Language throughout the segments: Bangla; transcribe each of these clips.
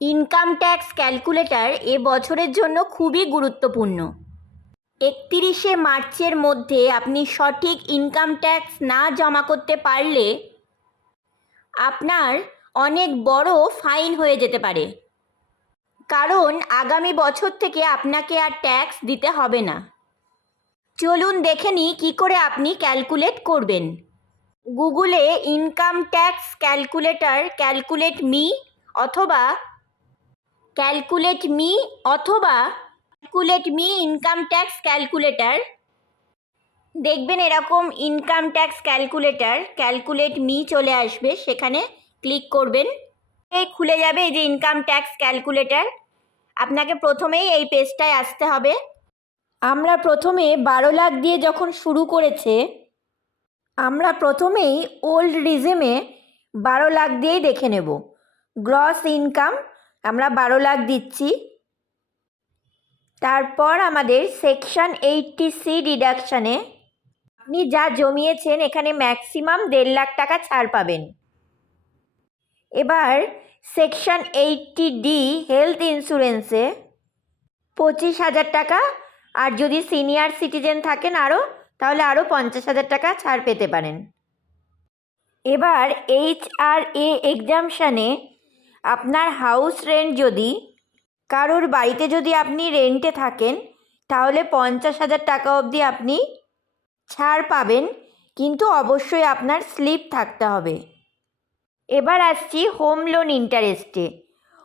ইনকাম ট্যাক্স ক্যালকুলেটর এ বছরের জন্য খুবই গুরুত্বপূর্ণ। একতিরিশে মার্চের মধ্যে আপনি সঠিক ইনকাম ট্যাক্স না জমা করতে পারলে আপনার অনেক বড় ফাইন হয়ে যেতে পারে। কারণ আগামী বছর থেকে আপনাকে আর ট্যাক্স দিতে হবে না। চলুন দেখে নিই কী করে আপনি ক্যালকুলেট করবেন। গুগলে income tax calculator calculate me অথবা ক্যালকুলেট মি অথবা calculate me income tax calculator দেখবেন এরকম income tax calculator calculate me চলে আসবে, সেখানে ক্লিক করবেন। এই খুলে যাবে এই যে ইনকাম ট্যাক্স ক্যালকুলেটর আপনাকে প্রথমেই এই পেজটায় আসতে হবে। আমরা প্রথমে বারো লাখ দিয়ে যখন শুরু করেছে, আমরা প্রথমেই ওল্ড রিজেমে বারো লাখ দিয়েই দেখে নেব। গ্রস ইনকাম আমরা বারো লাখ দিচ্ছি। তারপর আমাদের সেকশন এইটটি সি ডিডাকশানে আপনি যা জমিয়েছেন, এখানে ম্যাক্সিমাম দেড় লাখ টাকা ছাড় পাবেন। এবার সেকশন এইটটি ডি হেলথ ইন্স্যুরেন্সে পঁচিশ হাজার টাকা, আর যদি সিনিয়র সিটিজেন থাকেন আরও তাহলে আরও পঞ্চাশ হাজার টাকা ছাড় পেতে পারেন। এবার এইচ আর এ এক্সামশানে আপনার হাউস রেন্ট যদি কারোর বাড়িতে যদি আপনি রেন্টে থাকেন, তাহলে পঞ্চাশ হাজার টাকা অবধি আপনি ছাড় পাবেন, কিন্তু অবশ্যই আপনার স্লিপ থাকতে হবে। এবার আসছি হোম লোন ইন্টারেস্টে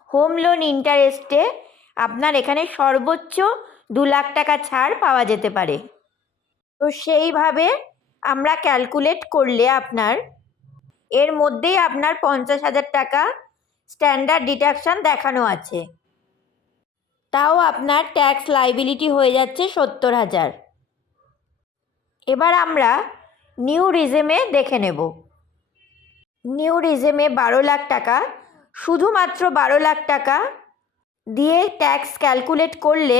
হোম লোন ইন্টারেস্টে আপনার এখানে সর্বোচ্চ দু লাখ টাকা ছাড় পাওয়া যেতে পারে। তো সেইভাবে আমরা ক্যালকুলেট করলে আপনার, এর মধ্যেই আপনার পঞ্চাশ হাজার টাকা স্ট্যান্ডার্ড ডিডাকশান দেখানো আছে। তাও আপনার ট্যাক্স লাইবিলিটি হয়ে যাচ্ছে সত্তর হাজার। এবার আমরা নিউ রিজেমে দেখে নেব। নিউ রিজেমে বারো লাখ টাকা, শুধুমাত্র বারো লাখ টাকা দিয়ে ট্যাক্স ক্যালকুলেট করলে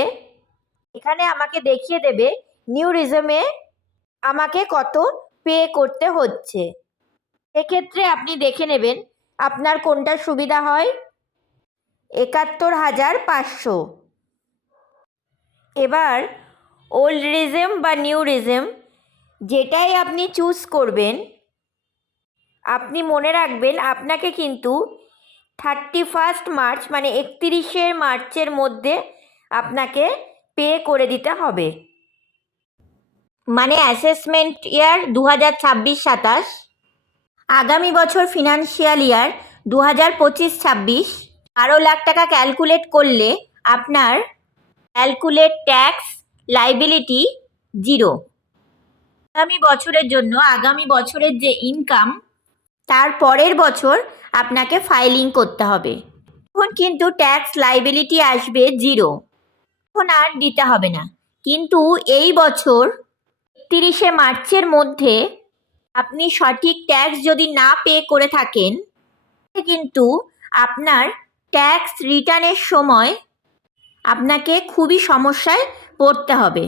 এখানে আমাকে দেখিয়ে দেবে নিউ রিজমে আমাকে কত পে করতে হচ্ছে। এক্ষেত্রে আপনি দেখে নেবেন আপনার কোনটা সুবিধা হয়? একাত্তর হাজার পাঁচশো। এবার ওল্ড রিজেম বা নিউ রিজেম যেটাই আপনি চুজ করবেন, আপনি মনে রাখবেন আপনাকে কিন্তু থার্টি ফার্স্ট মার্চ মানে একতিরিশে মার্চের মধ্যে আপনাকে পে করে দিতে হবে। মানে অ্যাসেসমেন্ট ইয়ার দু হাজার ছাব্বিশ সাতাশ। আগামী বছর ফিনান্সিয়াল ইয়ার দু হাজার পঁচিশ ছাব্বিশ বারো লাখ টাকা ক্যালকুলেট করলে আপনার ক্যালকুলেট ট্যাক্স লাইবিলিটি জিরো আগামী বছরের জন্য, আগামী বছরের যে ইনকাম তার পরের বছর আপনাকে ফাইলিং করতে হবে। তখন কিন্তু ট্যাক্স লাইবিলিটি আসবে জিরো তখন আর দিতে হবে না। কিন্তু এই বছর তিরিশে মার্চের মধ্যে আপনি সঠিক ট্যাক্স যদি না পে করে থাকেন, কিন্তু আপনার ট্যাক্স রিটার্নের সময় আপনাকে খুবই সমস্যায় পড়তে হবে।